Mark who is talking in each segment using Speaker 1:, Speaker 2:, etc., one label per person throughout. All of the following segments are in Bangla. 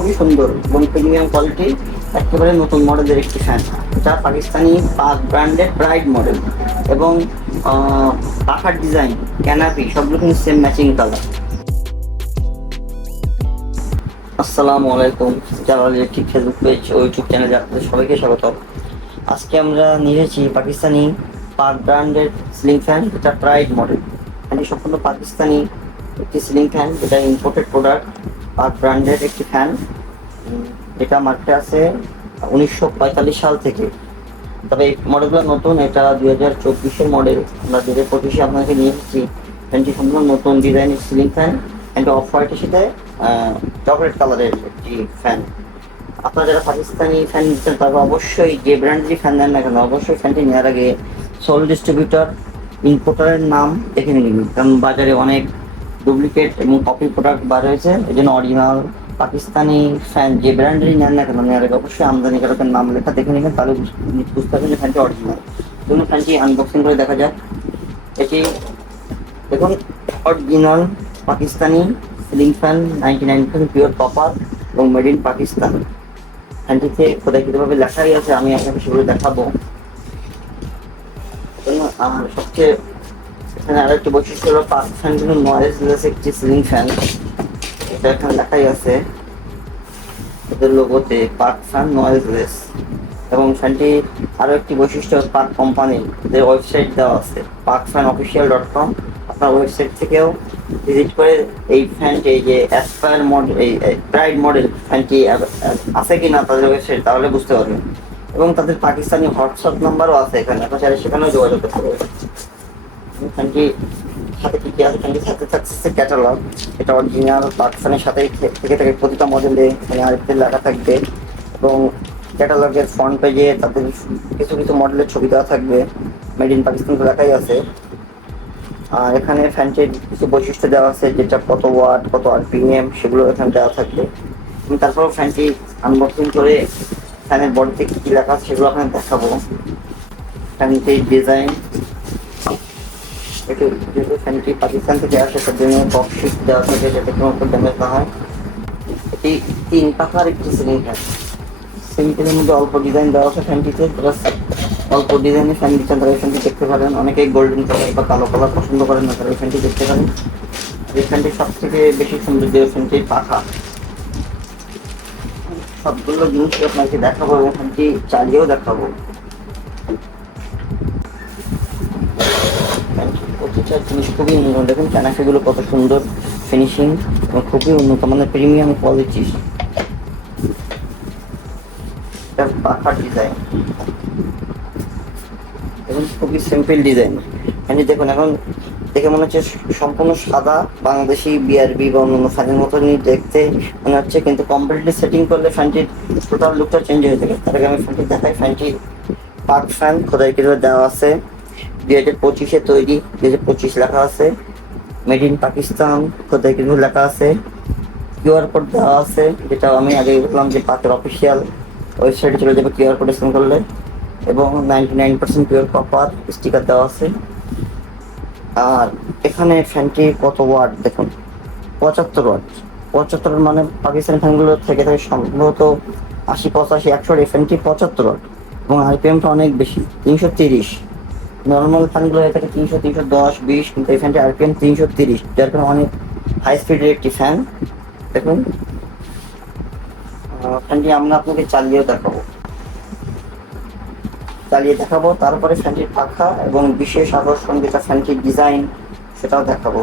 Speaker 1: খুবই সুন্দর এবং প্রিমিয়াম কোয়ালিটি, একেবারে নতুন মডেলের একটি ফ্যান এটা পাকিস্তানি পাক ব্র্যান্ডের ব্রাইড মডেল এবং পাখার ডিজাইন ক্যানাপি সবগুলো কিন্তু সেম ম্যাচিং কালার আসসালামু আলাইকুম, জালাল ইলেকট্রিক ফেসবুক পেজ ও ইউটিউব চ্যানেলে আপনাদের সবাইকে স্বাগত। আজকে আমরা নিয়ে এসেছি পাকিস্তানি পাক ব্র্যান্ডের সিলিং ফ্যান যেটা প্রাইড মডেল এটি সম্পূর্ণ পাকিস্তানি একটি সিলিং ফ্যান যেটা ইম্পোর্টেড প্রোডাক্ট পাক ব্র্যান্ডের একটি ফ্যান যেটা মার্কেটে আছে উনিশশো পঁয়তাল্লিশ সাল থেকে। তবে এই মডেলগুলো নতুন, এটা দুই হাজার চব্বিশের মডেল আমরা দু হাজার পঁচিশে আপনাকে নিয়ে এসেছি। ফ্যানটি সম্পূর্ণ নতুন ডিজাইনের সিলিং ফ্যান এটা অফ হোয়াইটের সাথে চকলেট কালারের একটি ফ্যান আপনারা যারা পাকিস্তানি ফ্যান নিচ্ছেন, তারা অবশ্যই যে ব্র্যান্ডেরই ফ্যান নেন না কেন, অবশ্যই ফ্যানটি নেওয়ার আগে সোল ডিস্ট্রিবিউটর ইম্পোর্টারের নাম দেখে নিন। কারণ বাজারে অনেক ডুপ্লিকেট এবং কপি প্রোডাক্ট বার হয়েছে। এই জন্য অরিজিনাল পাকিস্তানি ফ্যান যে ব্র্যান্ডেরই নেন না কেন আগে অবশ্যই আমদানিকারকের নাম লেখা দেখে নেবেন, তাহলে বুঝ- বুঝতে পারবেন যে ফ্যানটি অরিজিনাল ধরুন ফ্যানটি আনবক্সিং করে দেখা যাক। এটি দেখুন original Pakistani ceiling fan ninety nine pure copper এবং মেড ইন পাকিস্তান। ফ্যানটিতে খোদাইকৃতভাবে লেখাই আছে, আমি আপনাকে সেগুলো দেখাবো। আমার সবচেয়ে এখানে আরও একটি বৈশিষ্ট্য হলো পাক ফ্যানগুলো নয়েজলেস একটি সিলিং ফ্যান এটা এখানে লেখাই আছে। এদের লোগোতে পাক ফ্যান নয়েজলেস এবং ফ্যানটি আরও একটি বৈশিষ্ট্য পাক কোম্পানির যে ওয়েবসাইট দেওয়া আছে। পাক ফ্যান অফিসিয়াল ডট কম আপনার ওয়েবসাইট থেকেও ভিজিট করে এই ফ্যানটি এই যে অ্যাসপায়ার মডেল এই প্রাইড মডেল ফ্যানটি আছে কি না তাদের ওয়েবসাইট তাহলে বুঝতে পারবেন। এবং তাদের পাকিস্তানি হোয়াটসঅ্যাপ নাম্বারও আছে এখানে। আপনার সেখানেও যোগাযোগ করতে পারবেন। ফ্যানটি সাথে কি কি আছে? ফ্যানটির সাথে থাকছে ক্যাটালগ এটা অরিজিনাল পাকিস্তানের সাথেই থে- থেকে থাকে প্রতিটা মডেলে এখানে আরেকটি লেখা থাকবে। এবং ক্যাটালগের ফ্রন্ট পেজে তাদের কিছু কিছু মডেলের ছবি দেওয়া থাকবে। মেড ইন পাকিস্তান তো লেখাই আছে। আর এখানে ফ্যানটির কিছু বৈশিষ্ট্য দেওয়া আছে, যেটা কত ওয়াট কত আরপিএম সেগুলো এখানে দেওয়া থাকবে। তারপর ফ্যানটি আনবক্সিং করে ফ্যানের বডিতে কী কী লেখা আছে সেগুলো আপনাকে দেখাবো। ফ্যানটির ডিজাইন এটি যেহেতু ফ্যানটি পাকিস্তান থেকে আসে তার জন্য বক্স দেওয়া থাকে যাতে কোনো ড্যামেজ না হয়। এটি তিন পাখার একটি সিলিং ফ্যান সিম্পলের মধ্যে অল্প ডিজাইন দেওয়া আছে ফ্যানটিতে প্লাস অল্প ডিজাইনের ফ্যান দিচ্ছেন তারা ফ্যানটি দেখতে পারেন। অনেকেই গোল্ডেন কালার বা কালো কালার পছন্দ করেন না তারা ফ্যানটি দেখতে পারেন। এই ফ্যানটি সব থেকে বেশি সুন্দর যে ফ্যানটির পাখা। সবগুলো জিনিস আপনাকে দেখাবো এবং ফ্যানটি চালিয়েও দেখাবো। প্রতিটা জিনিস খুবই উন্নত। দেখুন ক্যানাফিগুলো কত সুন্দর ফিনিশিং এবং খুবই উন্নত মানে প্রিমিয়াম কোয়ালিটি পাখার ডিজাইন এবং খুবই সিম্পল ডিজাইন এখানে দেখুন, এখন দেখে মনে হচ্ছে সম্পূর্ণ সাদা বাংলাদেশি বিআরবি বা অন্যান্য ফ্যানের মতনই দেখতে মনে হচ্ছে, কিন্তু কমপ্লিটলি সেটিং করলে ফ্যানটির টোটাল লুকটা চেঞ্জ হয়ে যাবে। তার আগে আমি ফ্যানটি দেখাই ফ্যানটি পাক ফ্যান খোদাই করে দেওয়া আছে। দুই হাজার পঁচিশে তৈরি, দুই হাজার পঁচিশ লেখা আছে। মেড ইন পাকিস্তান খোদাই করে লেখা আছে। কিউআর কোড দেওয়া আছে যেটা আমি আগে বললাম যে পাকের অফিসিয়াল ওয়েবসাইটে চলে যাবে কিউআর কোড স্ক্যান করলে। এবং ninety nine percent pure copper sticker দেওয়া আছে। আর এখানে ফ্যানটি কত ওয়াট দেখুন, পঁচাত্তর ওয়াট পঁচাত্তর মানে পাকিস্তানি ফ্যানগুলো থেকে থাকে সম্ভবত আশি, পঁচাশি, একশো এই ফ্যানটি পঁচাত্তর ওয়াট এবং আরপিএমটা অনেক বেশি, তিনশো তিরিশ। নর্মাল ফ্যানগুলো হয়ে থাকে তিনশো তিনশো দশ, বিশ, কিন্তু এই ফ্যানটি আরপিএম তিনশো তিরিশ, যার কারণে অনেক হাই স্পিডের একটি ফ্যান দেখুন। ফ্যানটি আমরা আপনাকে চালিয়েও দেখাবো। চালিয়ে দেখাবো, তারপরে ফ্যানটির পাখা এবং বিশেষ আকর্ষণ যেটা ফ্যানটির ডিজাইন সেটাও দেখাবো।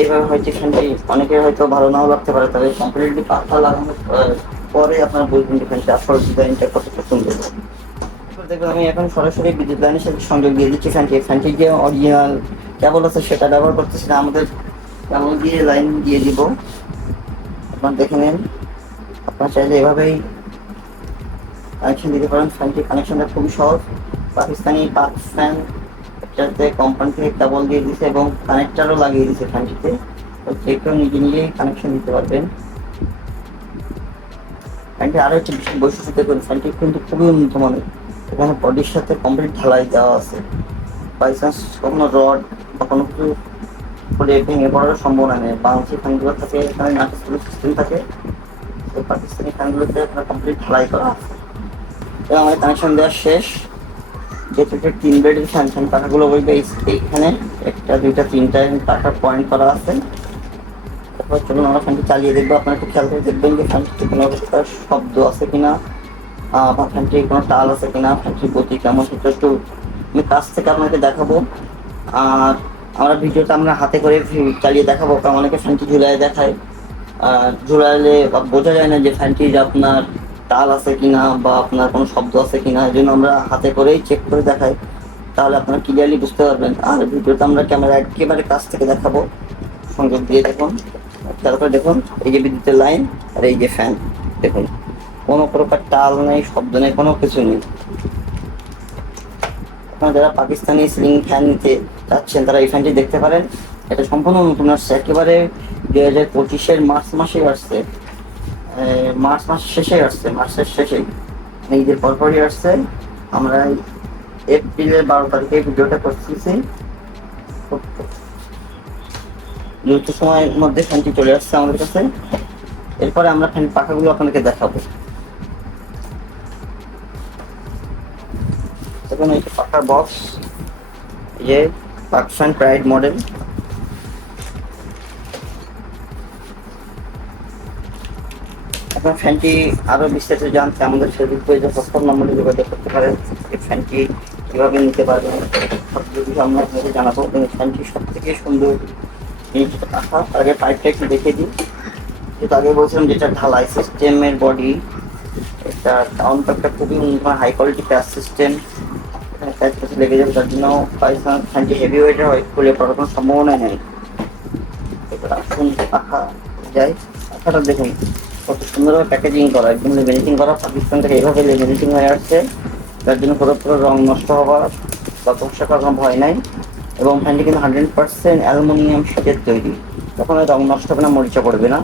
Speaker 1: এইভাবে হয়তো ফ্যানটি অনেকে হয়তো ভালো নাও লাগতে পারে, তবে কমপ্লিটলি পাখা লাগানোর পরে আপনার বুঝবেন যে ফ্যানটি আসল ডিজাইনটা কতটা সুন্দর। দেখুন আমি এখন সরাসরি বিদ্যুৎ লাইনের সাথে সংযোগ দিয়ে দিচ্ছি ফ্যানটি ফ্যানটির যে অরিজিনাল কেবল আছে, সেটা ব্যবহার করতেছি না আমাদের কেবল দিয়ে লাইন দিয়ে দিব। আপনার দেখে নেন। আপনার চাইলে এভাবেই কানেকশন দিতে পারেন। ফ্যানটি কানেকশনটা খুবই সহজ। পাকিস্তানি পাক ফ্যান এটাতে কোম্পানি থেকে কেবল দিয়ে দিছে এবং কানেক্টারও লাগিয়ে দিছে ফ্যানটিতে তো যে নিজে নিজেই কানেকশন দিতে পারবেন। ফ্যানটি আরও একটি বিশেষ বৈশিষ্ট্য দেখুন। ফ্যানটি কিন্তু খুবই উন্নত মানের। এখানে বডির সাথে কমপ্লিট ঢালাই দেওয়া আছে। বাই চান্স কোনো রড বা কোনো কিছু পড়ে ভেঙে পড়ার সম্ভাবনা নেই। বাংলাদেশি ফ্যানগুলো থাকে, এখানে নাটক সিস্টেম থাকে তো পাকিস্তানি ফ্যানগুলোতে আপনার কমপ্লিট ঢালাই করা আছে। এবং আমাদের কানেকশন দেওয়া শেষ। যেহেতু একটা তিন বেডের ফ্যান ফ্যান পাখাগুলো এই- এইখানে একটা, দুইটা, তিনটা পাখার পয়েন্ট করা আছে। তারপর চলুন আমরা ফ্যানটি চালিয়ে দেখব। আপনারা একটু খেয়াল করে দেখবেন যে ফ্যানটিতে কোনো শব্দ আছে কিনা। বা ফ্যানটির কোনো টাল আছে কিনা? ফ্যানটির গতি কেমন? সেটা একটু আমি কাছ থেকে আপনাকে দেখাবো। আর আমরা ভিডিওটা আমরা হাতে করে চালিয়ে দেখাবো। কারণ অনেকে ফ্যানটি ঝুলাই দেখায়। আর ঝুলাইলে বোঝা যায় না যে ফ্যানটির আপনার তাল আছে কিনা বা আপনার কোনো শব্দ আছে কিনা। এই জন্য আমরা হাতে করেই চেক করে দেখাই। তাহলে আপনারা ক্লিয়ারলি বুঝতে পারবেন। আর ভিডিওটা আমরা ক্যামেরা একেবারে কাছ থেকে দেখাবো। সংযোগ দিয়ে দেখুন। করে দেখুন, এই যে বিদ্যুতের লাইন আর এই যে ফ্যান দেখুন। কোনো প্রকার টাল নেই, শব্দ নেই, কোনো কিছু নেই। আপনারা যারা পাকিস্তানি সিলিং ফ্যান নিতে চাচ্ছেন তারা এই ফ্যানটি দেখতে পারেন। এটা সম্পূর্ণ নতুন আসছে। একেবারে দুই হাজার পঁচিশের মার্চ মাসে আসছে। মার্চ মাস শেষে আসছে মার্চের শেষেই। ঈদের পরপরই আসছে। আমরা এপ্রিলের বারো তারিখে ভিডিওটা করতেছি। দ্রুত সময়ের মধ্যে ফ্যানটি চলে আসছে আমাদের কাছে। এরপরে আমরা ফ্যান পাখাগুলো আপনাদেরকে দেখাবো। দেখুন এই যে পাখার বক্স এই যে পাকিস্তান প্রাইড মডেল আপনার ফ্যানটি আরও বিস্তারিত জানতে আমাদের ফেসবুক পেজে হোয়াটসঅ্যাপ নম্বরে যোগাযোগ করতে পারেন। এই ফ্যানটি কীভাবে নিতে পারবেন, সব কিছু আমরা আপনাকে জানাব। এই ফ্যানটি সব থেকে সুন্দর জিনিসটা তার আগে পাইপটা একটু দেখিয়ে দিই। যেটা আগে বলছিলাম যেটা ঢালাই সিস্টেমের বডি এটা ডাউন প্যাকটা খুবই হাই কোয়ালিটি প্যাচ সিস্টেম লেগে যাবে তার জন্য পাকিস্তান ফ্যানটি হেভি ওয়েটের হয় খুলে পড়ার কোনো সম্ভাবনা নেই এবার আসুন পাখা যাই পাখাটা দেখুন কত সুন্দরভাবে প্যাকেজিং করা একদম লেমিনেটিং করা পাকিস্তান থেকে এভাবে লেমিনেটিং হয়ে আসছে যার জন্য পুরো পুরো রং নষ্ট হওয়ার বা করার কোনো ভয় নাই এবং ফ্যানটি কিন্তু হান্ড্রেড পার্সেন্ট অ্যালুমিনিয়াম শীটের তৈরি তখন রং নষ্ট হবে না মরিচা পড়বে না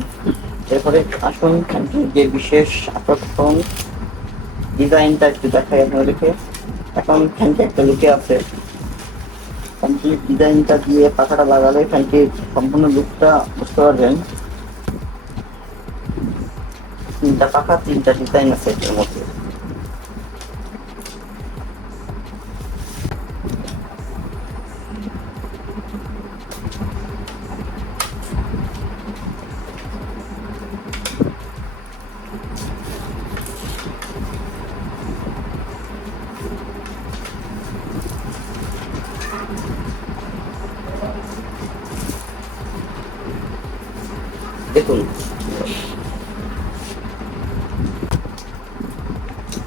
Speaker 1: এরপরে আসুন ফ্যানটির যে বিশেষ আকর্ষণ ডিজাইনটা একটু দেখাই আপনাদেরকে এখন ফ্যানটি একটা লুকে আছে। ফ্যানটির ডিজাইনটা দিয়ে পাখাটা লাগালে ফ্যানটির সম্পূর্ণ লুকটা বুঝতে পারবেন। তিনটা পাখা, তিনটা ডিজাইন আছে এর মধ্যে।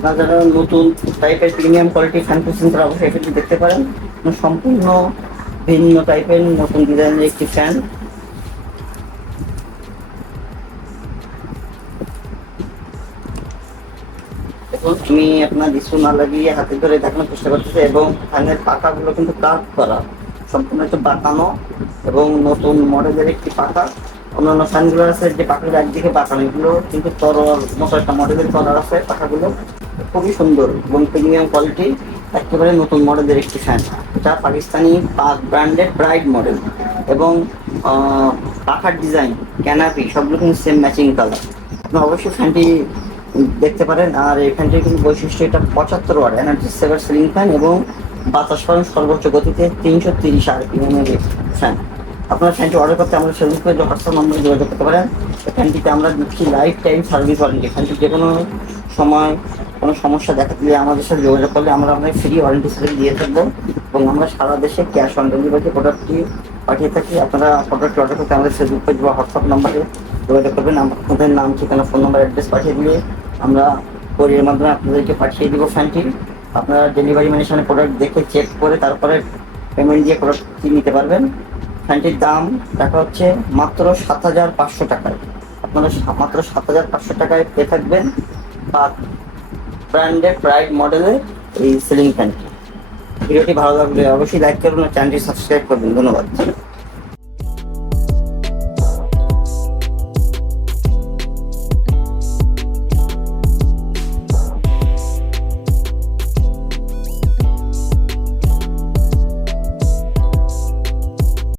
Speaker 1: আপনারা নতুন টাইপের প্রিমিয়াম কোয়ালিটি ফ্যান খুঁজছেন তারা অবশ্যই এটি দেখতে পারেন। সম্পূর্ণ ভিন্ন টাইপের নতুন ডিজাইনের একটি ফ্যান আমি আপনার ডিসু না লাগিয়ে হাতে ধরে দেখানোর চেষ্টা করতেছি এবং ফ্যানের পাকাগুলো কিন্তু কাট করা, সম্পূর্ণ একটু বাঁকানো এবং নতুন মডেলের একটি পাকা অন্যান্য ফ্যানগুলো আছে যে পাখাগুলো একদিকে বাঁকানো, এগুলো কিন্তু তরল মতো একটা মডেলের তরল আছে পাখাগুলো খুবই সুন্দর এবং প্রিমিয়াম কোয়ালিটি একেবারে নতুন মডেলের একটি ফ্যান এটা পাকিস্তানি পাক ব্র্যান্ডের ব্রাইড মডেল এবং পাখার ডিজাইন ক্যানাপি সবগুলো কিন্তু সেম ম্যাচিং কালার আপনি অবশ্যই ফ্যানটি দেখতে পারেন, আর এই ফ্যানটির কিন্তু বৈশিষ্ট্য এটা পঁচাত্তর watt energy saver ceiling fan এবং বাতাস পালন সর্বোচ্চ গতিতে তিনশো তিরিশ আর পিএমের ফ্যান আপনার ফ্যানটি অর্ডার করতে আমাদের ফেসবুক পেজ হোয়াটসঅ্যাপ নম্বরে যোগাযোগ করতে পারেন। ফ্যানটিতে আমরা দিচ্ছি লাইফ টাইম সার্ভিস ওয়ারেন্টি ফ্যানটি যে কোনো সময় কোনো সমস্যা দেখা দিলে আমাদের সাথে যোগাযোগ করলে আমরা আপনাকে ফ্রি ওয়ারেন্টি সার্ভিস দিয়ে থাকব এবং আমরা সারা দেশে ক্যাশ অন ডেলিভারি প্রোডাক্টটি পাঠিয়ে থাকি, আপনারা প্রোডাক্ট অর্ডার করতে আমাদের ফেসবুক পেজ বা হোয়াটসঅ্যাপ নাম্বারে যোগাযোগ করবেন। আপনাদের নাম, ঠিকানা ফোন নাম্বার অ্যাড্রেস পাঠিয়ে দিয়ে আমরা কোরিয়ার মাধ্যমে আপনাদেরকে পাঠিয়ে দিব ফ্যানটি আপনারা ডেলিভারি ম্যানের সামনে প্রোডাক্ট দেখে চেক করে তারপরে পেমেন্ট দিয়ে প্রোডাক্টটি নিতে পারবেন। ফ্যানটির দাম দেখা হচ্ছে মাত্র সাত হাজার পাঁচশো টাকায়। আপনারা মাত্র সাত হাজার পাঁচশো টাকায় পেয়ে থাকবেন। বা ব্র্যান্ডেড প্রাইড মডেলের এই সিলিং ফ্যানটি ভিডিওটি ভালো লাগলে অবশ্যই লাইক করবেন চ্যানেলটি সাবস্ক্রাইব করবেন। ধন্যবাদ।